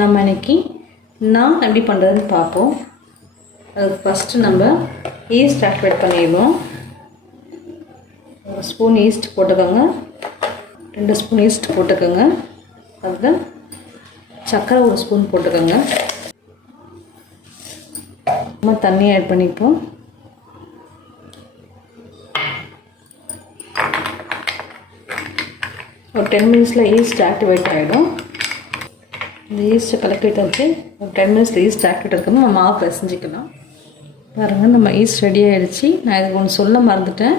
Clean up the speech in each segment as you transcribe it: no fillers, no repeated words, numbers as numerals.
நம்ம இன்னைக்கு நான் எப்படி பண்ணுறதுன்னு பார்ப்போம். அதுக்கு ஃபஸ்ட்டு நம்ம ஈஸ்ட் ஆக்டிவேட் பண்ணிடுவோம். ஒரு ஸ்பூன் ஈஸ்ட் போட்டுக்கோங்க, 2 ஸ்பூன் ஈஸ்ட் போட்டுக்கோங்க. அதில் சர்க்கரை 1 ஸ்பூன் போட்டுக்கோங்க. நம்ம தண்ணி ஆட் பண்ணிப்போம். ஒரு 10 மினிட்ஸில் ஈஸ்ட் ஆக்டிவேட் ஆகிடும். இந்த ஈஸ்ட்டை கலெக்ட் வச்சு ஒரு 10 மினிட்ஸில் ஈஸ்ட் ஆக்டிவேட் இருக்கணும். நம்ம மாவு பிசைஞ்சிக்கலாம். பாருங்கள், நம்ம ஈஸ்ட் ரெடி ஆகிடுச்சு. நான் இதுக்கு ஒன்று சொல்ல மறந்துட்டேன்.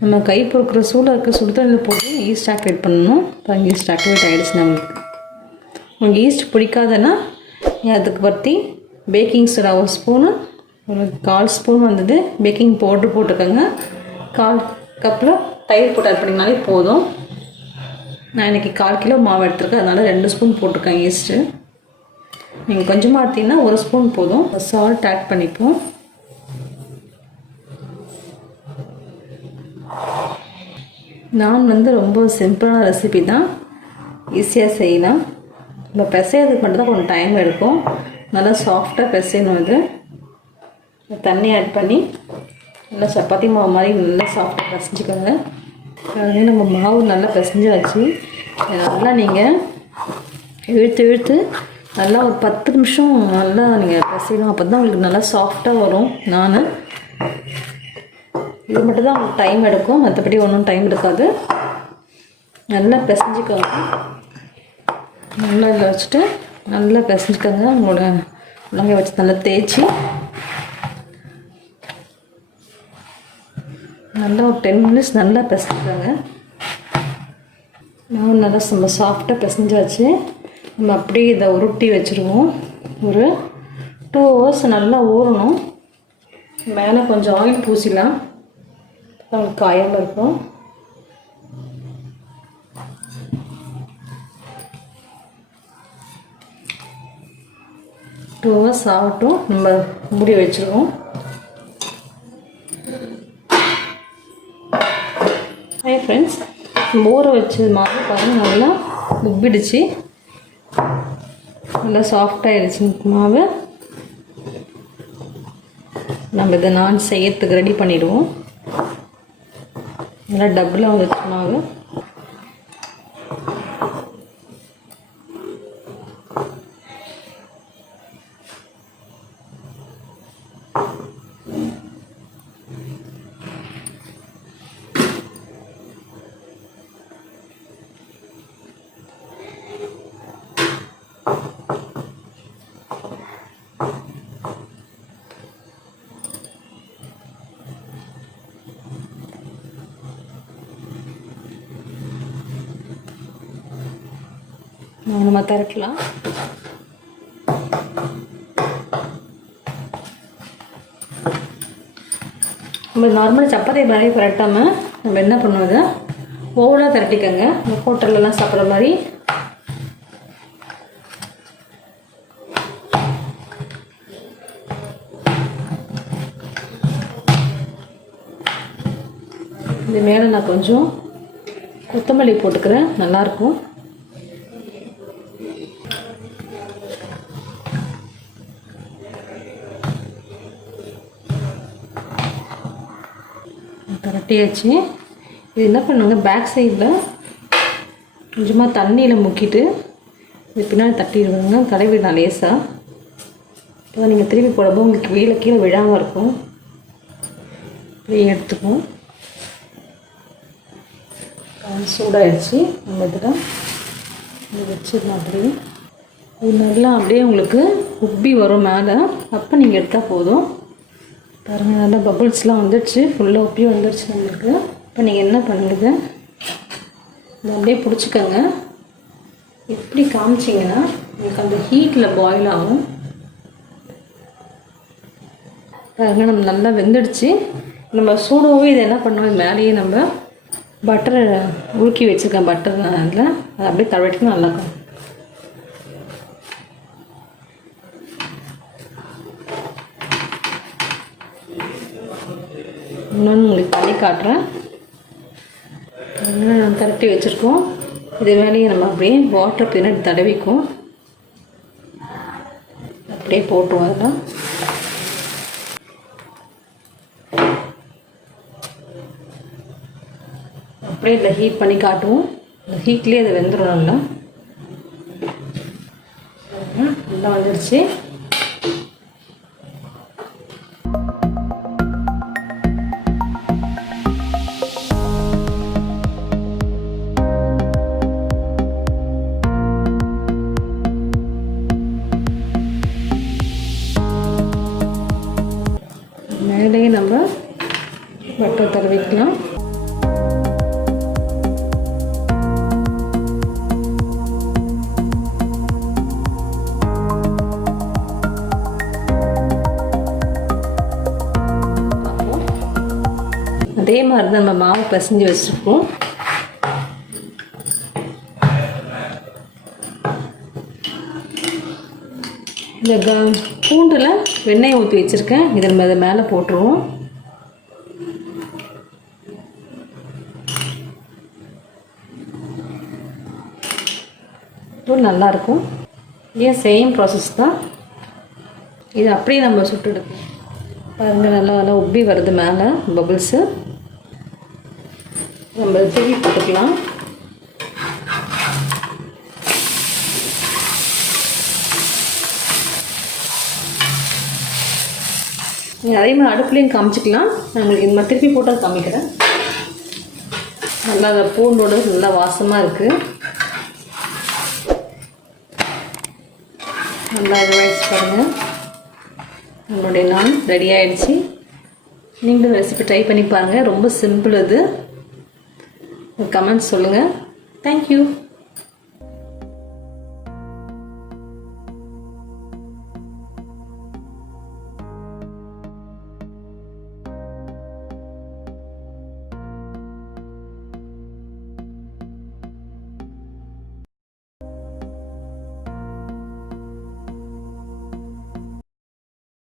நம்ம கை பொறுக்கிற சூடாக இருக்க சுடுதண்ணியில் போட்டு ஈஸ்ட் ஆக்டிவேட் பண்ணணும். பாருங்கள், ஈஸ்ட் ஆக்டிவேட் ஆகிடுச்சு. நம்மளுக்கு உங்களுக்கு ஈஸ்ட் பிடிக்காதுன்னா அதுக்கு பற்றி பேக்கிங் சோடா 1 ஸ்பூனு, ஒரு 1/4 ஸ்பூன் வந்தது பேக்கிங் பவுட்ரு போட்டுக்கோங்க. 1/4 கப்பில் தயிர் போட்டு ஆட் பண்ணிங்கனாலே போதும். நான் இன்றைக்கி 1/4 கிலோ மாவு எடுத்துருக்கேன், அதனால் 2 ஸ்பூன் போட்டிருக்கேன் ஈஸ்ட்டு. நீங்கள் கொஞ்சமாக எடுத்தீங்கன்னா 1 ஸ்பூன் போதும். சால்ட் ஆட் பண்ணிப்போம். நான் ரொம்ப சிம்பிளான ரெசிபி தான், ஈஸியாக செய்யலாம். நம்ம பிசையறதுக்கு மட்டும்தான் கொஞ்சம் டைம் எடுக்கும். நல்லா சாஃப்டாக பிசையணும். இது தண்ணி ஆட் பண்ணி நல்லா சப்பாத்தி மாவு மாதிரி நல்லா சாஃப்டாக பிசைஞ்சிக்கோங்க. அது நம்ம மாவு நல்லா பிசைஞ்சாச்சு. நல்லா நீங்கள் இழுத்து நல்லா ஒரு 10 நிமிஷம் நல்லா நீங்கள் பிசையணும். அப்போ தான் உங்களுக்கு நல்லா சாஃப்டாக வரும். நான் இது மட்டும் தான் உங்களுக்கு டைம் எடுக்கும், மற்றபடி ஒன்றும் டைம் எடுக்காது. நல்லா பிசைஞ்சிக்கோங்க. நல்லா இதில் வச்சுட்டு நல்லா பிசைஞ்சிக்கோங்க. உங்களோட உள்ளங்கை வச்சு நல்லா தேய்ச்சி நல்லா ஒரு 10 மினிட்ஸ் நல்லா பிசைஞ்சுக்கோங்க. நான் நல்லா நம்ம சாஃப்டாக பிசைஞ்சாச்சு. நம்ம அப்படியே இதை உருட்டி வச்சுருவோம். ஒரு 2 ஹவர்ஸ் நல்லா ஊறணும். மேலே கொஞ்சம் ஆயில் பூசிலாம், நமக்கு காயாமல் இருக்கும். டூ ஹவர்ஸ் ஆகட்டும். நம்ம மூடி வச்சுருவோம். ஹாய் ஃப்ரெண்ட்ஸ், ஊற வச்ச மாவு பாருங்கள் நல்லா உப்பிடுச்சு, நல்லா சாஃப்டாகிடுச்சு மாவு. நம்ம இதை நான் செய்யறதுக்கு ரெடி பண்ணிவிடுவோம். நல்லா டபுளாக வந்துச்சு மாவு. நம்ம திரட்டலாம். நம்ம நார்மலாக சப்பாத்தி மாதிரி பரட்டாமல் நம்ம என்ன பண்ணுவது, ஓவலாக திரட்டிக்கோங்க. நம்ம ஹோட்டல்லலாம் சாப்பிட்ற மாதிரி. இது மேலே நான் கொஞ்சம் கொத்தமல்லி போட்டுக்கிறேன், நல்லாயிருக்கும். தரட்டியாச்சு. இது என்ன பண்ணுங்க, பேக் சைடில் கொஞ்சமாக தண்ணியில் முக்கிட்டு இது பின்னாடி தட்டிடுவாங்க, தடவிடலாம் லேசாக. இப்போ நீங்கள் திருப்பி போடும்போது உங்களுக்கு கீழே விழாமல் இருக்கும். இப்படியே எடுத்துக்கும். சூடாகிடுச்சு. நம்ம இதில் இது வச்சிடலாம். அப்படியே இது நல்லா அப்படியே உங்களுக்கு உப்பி வரும் மேலே. அப்போ நீங்கள் எடுத்தால் போதும். பாருங்கள், நல்லா பபுள்ஸ்லாம் வந்துடுச்சு, ஃபுல்லாக உப்பி வந்துடுச்சு நம்மளுக்கு. இப்போ நீங்கள் என்ன பண்ணுங்க, இதை அப்படியே பிடிச்சிக்கோங்க. எப்படி காமிச்சிங்கன்னா உங்களுக்கு அந்த ஹீட்டில் பாயில் ஆகும். பாருங்கள், நம்ம நல்லா வெந்துடுச்சு. நம்ம சூடாகவே இதை என்ன பண்ணுவோம், மேலேயே நம்ம பட்டரை உருக்கி வச்சுருக்கேன். பட்டர் அதில் அதை அப்படியே தடவிட்டு நல்லாயிருக்கும். இன்னொன்று உங்களுக்கு பண்ணி காட்டுறேன். நான் திரட்டி வச்சுருக்கோம். இது மேலேயே நம்ம அப்படியே வாட்டர் பின்னாடி தடவிக்கும். அப்படியே போட்டுருவோம். அதெல்லாம் அப்படியே இதில் ஹீட் பண்ணி காட்டுவோம். இந்த ஹீட்லேயே அது வெந்துடும். நல்லா வந்துடுச்சு. மேலேயே நம்ம பட்டர் தடவிக்கலாம். அதே மாதிரி தான் நம்ம மாவு பிசைஞ்சு வச்சுருக்கோம். இந்த பூண்டில் வெண்ணெய் ஊற்றி வச்சுருக்கேன். இதை நம்ம அதை மேலே போட்டுருவோம். நல்லாயிருக்கும். ஏன் சேம் ப்ராசஸ் தான். இது அப்படியே நம்ம சுட்டு எடுப்போம். பாருங்கள், நல்லா உப்பி வருது மேலே பபிள்ஸு. நம்ம திருப்பி போட்டுக்கலாம். நீங்கள் அதே மாதிரி அடுப்புலையும் காமிச்சிக்கலாம். நான் உங்களுக்கு இந்த மாதிரி திருப்பி போட்டு காமிக்கிறேன். நல்லா அந்த பூண்டோடு நல்லா வாசமாக இருக்குது. நல்லா இதுவாகிடுச்சு பாருங்கள். நம்மளுடைய நான் ரெடி ஆகிடுச்சு. நீங்களும் ரெசிபி ட்ரை பண்ணி பாருங்கள். ரொம்ப சிம்பிள். இது கமெண்ட்ஸ் சொல்லுங்கள். தேங்க்யூ.